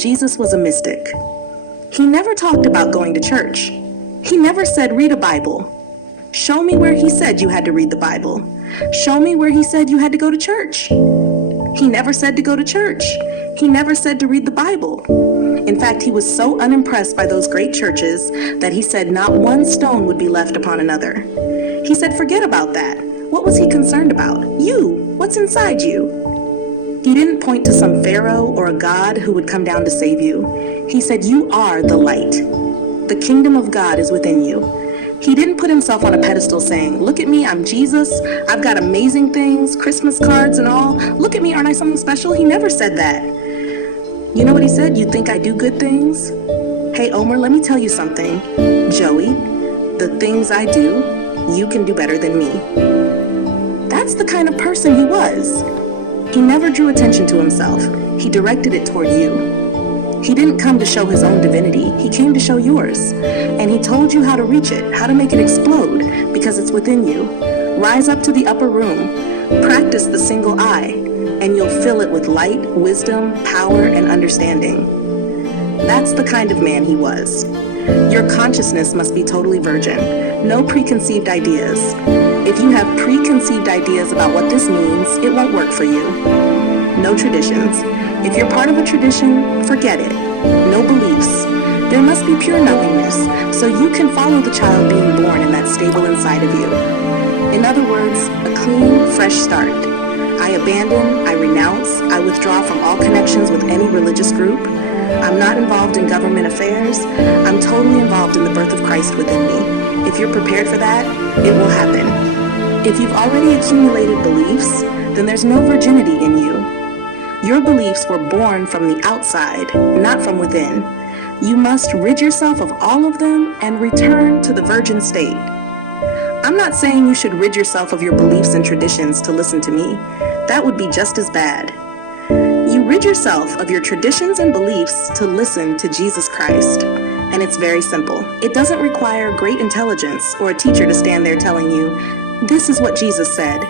Jesus was a mystic. He never talked about going to church. He never said, read a Bible. Show me where he said you had to read the Bible. Show me where he said you had to go to church. He never said to go to church. He never said to read the Bible. In fact, he was so unimpressed by those great churches that he said not one stone would be left upon another. He said, forget about that. What was he concerned about? You. What's inside you? He didn't point to some pharaoh or a god who would come down to save you. He said, you are the light. The kingdom of God is within you. He didn't put himself on a pedestal saying, look at me, I'm Jesus. I've got amazing things, Christmas cards and all. Look at me, aren't I something special? He never said that. You know what he said? You think I do good things? Hey, Omer, let me tell you something. Joey, the things I do, you can do better than me. That's the kind of person he was. He never drew attention to himself. He directed it toward you. He didn't come to show his own divinity. He came to show yours. And he told you how to reach it, how to make it explode, because it's within you. Rise up to the upper room. Practice the single eye, and you'll fill it with light, wisdom, power, and understanding. That's the kind of man he was. Your consciousness must be totally virgin. No preconceived ideas. If you have preconceived ideas about what this means, it won't work for you. No traditions. If you're part of a tradition, forget it. No beliefs. There must be pure nothingness, so you can follow the child being born in that stable inside of you. In other words, a clean, fresh start. I abandon, I renounce, I withdraw from all connections with any religious group. I'm not involved in government affairs. I'm totally involved in the birth of Christ within me. If you're prepared for that, it will happen. If you've already accumulated beliefs, then there's no virginity in you. Your beliefs were born from the outside, not from within. You must rid yourself of all of them and return to the virgin state. I'm not saying you should rid yourself of your beliefs and traditions to listen to me. That would be just as bad. You rid yourself of your traditions and beliefs to listen to Jesus Christ. And it's very simple. It doesn't require great intelligence or a teacher to stand there telling you, this is what Jesus said.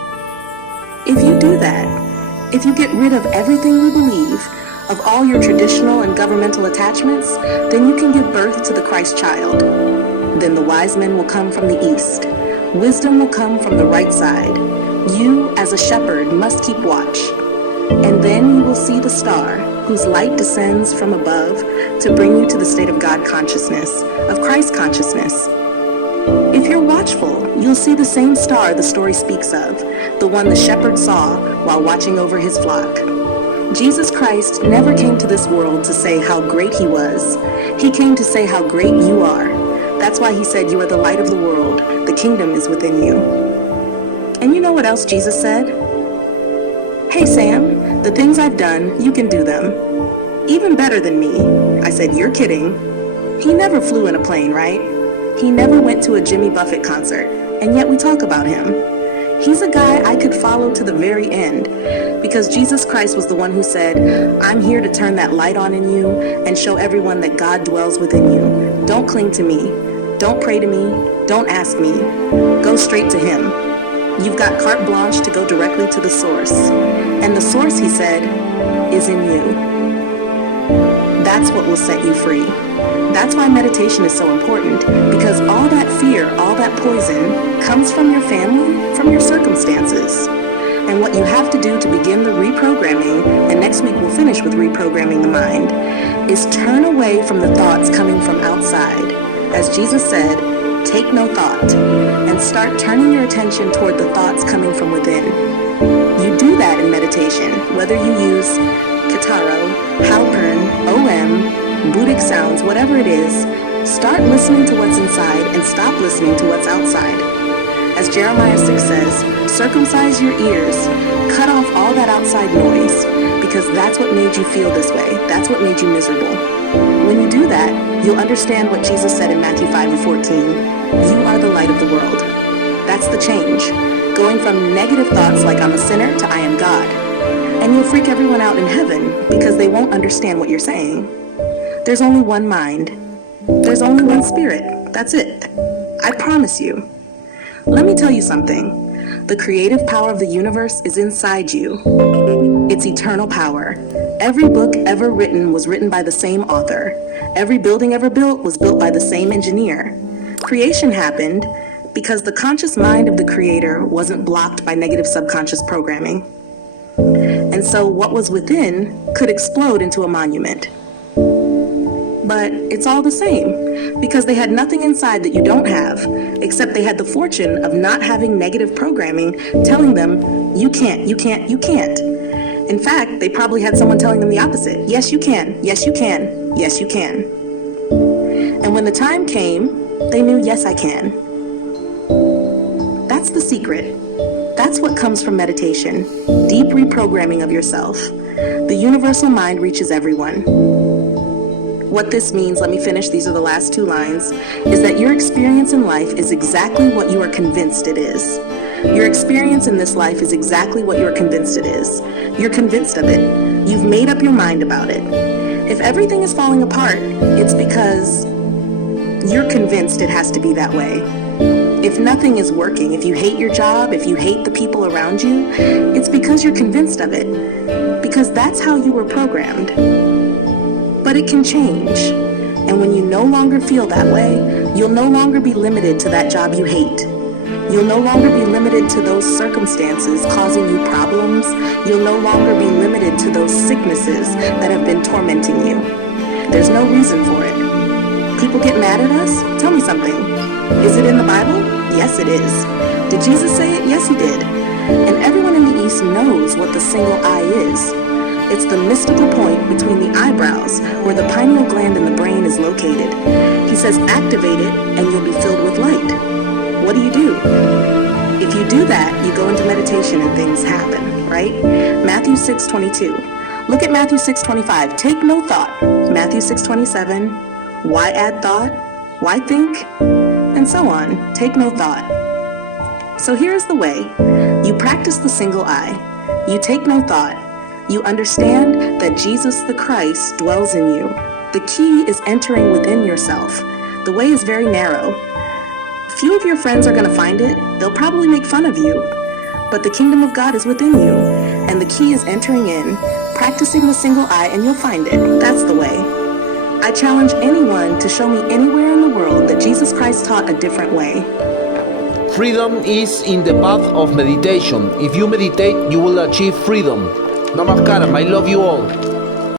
If you do that, if you get rid of everything you believe, of all your traditional and governmental attachments, then you can give birth to the Christ child. Then the wise men will come from the east. Wisdom will come from the right side. You, as a shepherd, must keep watch. And then you will see the star, whose light descends from above to bring you to the state of God consciousness, of Christ consciousness. If you're watchful, you'll see the same star the story speaks of, the one the shepherd saw while watching over his flock. Jesus Christ never came to this world to say how great he was. He came to say how great you are. That's why he said you are the light of the world. The kingdom is within you. And you know what else Jesus said? Hey Sam, the things I've done, you can do them. Even better than me. I said, you're kidding. He never flew in a plane, right? He never went to a Jimmy Buffett concert, and yet we talk about him. He's a guy I could follow to the very end, because Jesus Christ was the one who said, I'm here to turn that light on in you and show everyone that God dwells within you. Don't cling to me. Don't pray to me. Don't ask me. Go straight to him. You've got carte blanche to go directly to the source. And the source, he said, is in you. That's what will set you free. That's why meditation is so important, because all that fear, all that poison comes from your family, from your circumstances. And what you have to do to begin the reprogramming, and next week we'll finish with reprogramming the mind, is turn away from the thoughts coming from outside. As Jesus said, take no thought, and start turning your attention toward the thoughts coming from within. You do that in meditation, whether you use Kitaro, Halpern, OM, Buddhic sounds, whatever it is. Start listening to what's inside and stop listening to what's outside. As Jeremiah 6 says, circumcise your ears, cut off all that outside noise, because that's what made you feel this way. That's what made you miserable. When you do that, you'll understand what Jesus said in Matthew 5:14. You are the light of the world. That's the change. Going from negative thoughts like I'm a sinner to I am God. And you'll freak everyone out in heaven because they won't understand what you're saying. There's only one mind. There's only one spirit. That's it. I promise you. Let me tell you something. The creative power of the universe is inside you. It's eternal power. Every book ever written was written by the same author. Every building ever built was built by the same engineer. Creation happened because the conscious mind of the creator wasn't blocked by negative subconscious programming. And so what was within could explode into a monument. But it's all the same, because they had nothing inside that you don't have, except they had the fortune of not having negative programming telling them, you can't, you can't, you can't. In fact, they probably had someone telling them the opposite. Yes, you can. Yes, you can. Yes, you can. And when the time came, they knew, yes, I can. That's the secret. That's what comes from meditation. Deep reprogramming of yourself. The universal mind reaches everyone. What this means, let me finish, these are the last two lines, is that your experience in life is exactly what you are convinced it is. Your experience in this life is exactly what you're convinced it is. You're convinced of it. You've made up your mind about it. If everything is falling apart, it's because you're convinced it has to be that way. If nothing is working, if you hate your job, if you hate the people around you, it's because you're convinced of it. Because that's how you were programmed. But it can change. And when you no longer feel that way, you'll no longer be limited to that job you hate. You'll no longer be limited to those circumstances causing you problems. You'll no longer be limited to those sicknesses that have been tormenting you. There's no reason for it. People get mad at us? Tell me something. Is it in the Bible? Yes, it is. Did Jesus say it? Yes, he did. And everyone in the East knows what the single eye is. It's the mystical point between the eyebrows where the pineal gland in the brain is located. He says activate it and you'll be filled with light. What do? If you do that, you go into meditation and things happen, right? Matthew 6:22. Look at Matthew 6:25. Take no thought. Matthew 6:27. Why add thought? Why think? And so on. Take no thought. So here's the way. You practice the single eye. You take no thought. You understand that Jesus the Christ dwells in you. The key is entering within yourself. The way is very narrow. Few of your friends are going to find it. They'll probably make fun of you. But the kingdom of God is within you. And the key is entering in, practicing the single eye, and you'll find it. That's the way. I challenge anyone to show me anywhere in the world that Jesus Christ taught a different way. Freedom is in the path of meditation. If you meditate, you will achieve freedom. Namaskaram. I love you all.